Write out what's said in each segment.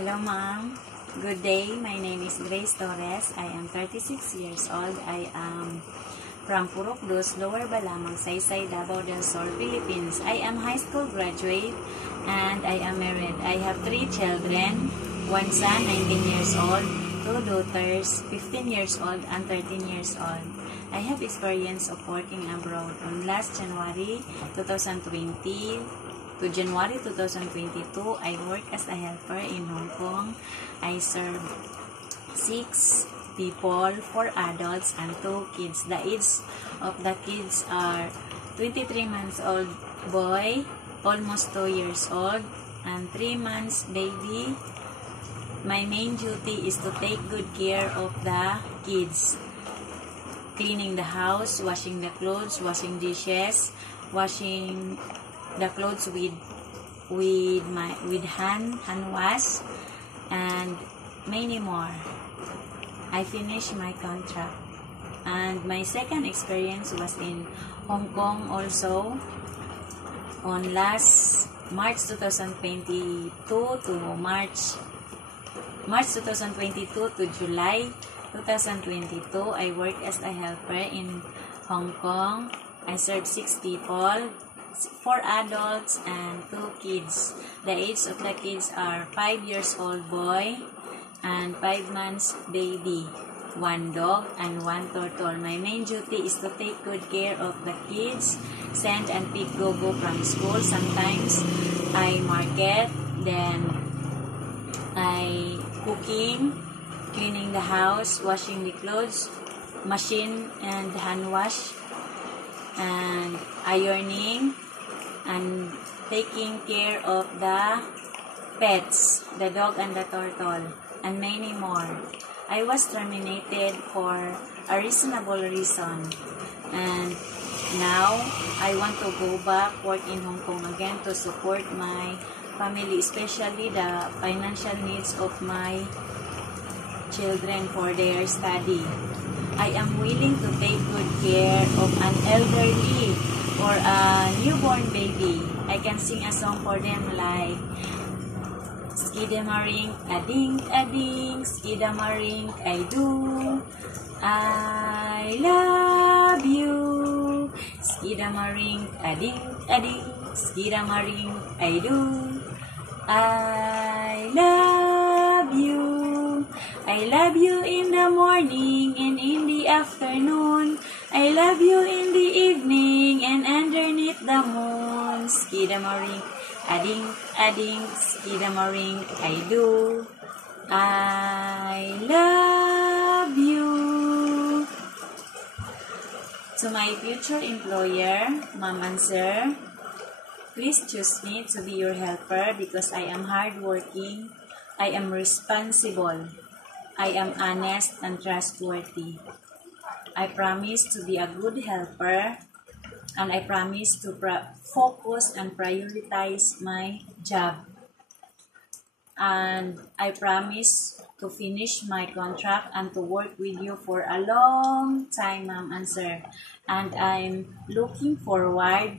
Hello, ma'am. Good day. My name is Grace Torres. I am 36 years old. I am from Purok Dos, Lower Balamang, Saysay, Davao del Sur, Philippines. I am high school graduate and I am married. I have 3 children, one son, 19 years old, 2 daughters, 15 years old and 13 years old. I have experience of working abroad from last January 2020 to January 2022. I work as a helper in Hong Kong. I serve 6 people, 4 adults and 2 kids. The age of the kids are 23 months old boy, almost 2 years old, and 3 months baby. My main duty is to take good care of the kids. Cleaning the house, washing the clothes, washing dishes, washing the clothes with hand wash, and many more. I finished my contract. And my second experience was in Hong Kong also on last March 2022 to March 2022 to July 2022. I worked as a helper in Hong Kong. I served 6 people, 4 adults and 2 kids. The age of the kids are 5 years old boy and 5 months baby, 1 dog and 1 turtle. My main duty is to take good care of the kids, send and pick go-go from school. Sometimes I market, then I cooking, cleaning the house, washing the clothes, machine and hand wash, and ironing, and taking care of the pets, the dog and the turtle, and many more. I was terminated for a reasonable reason, and now I want to go back, work in Hong Kong again to support my family, especially the financial needs of my children for their study. I am willing to take good care of an elderly or a newborn baby. I can sing a song for them like Skidamaring, a-ding, skidamaring, I do. I love you. Skidamaring, a-ding, skidamaring, I do. I love you. I love you in the morning and in the afternoon. I love you in the evening and underneath the moon. Skidamaring, a-ding, skidamaring, I do. I love you. To my future employer, ma'am and sir, please choose me to be your helper because I am hardworking, I am responsible, I am honest and trustworthy. I promise to be a good helper, and I promise to focus and prioritize my job. And I promise to finish my contract and to work with you for a long time, ma'am and sir. And I'm looking forward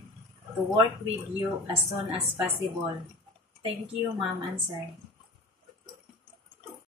to work with you as soon as possible. Thank you, ma'am and sir.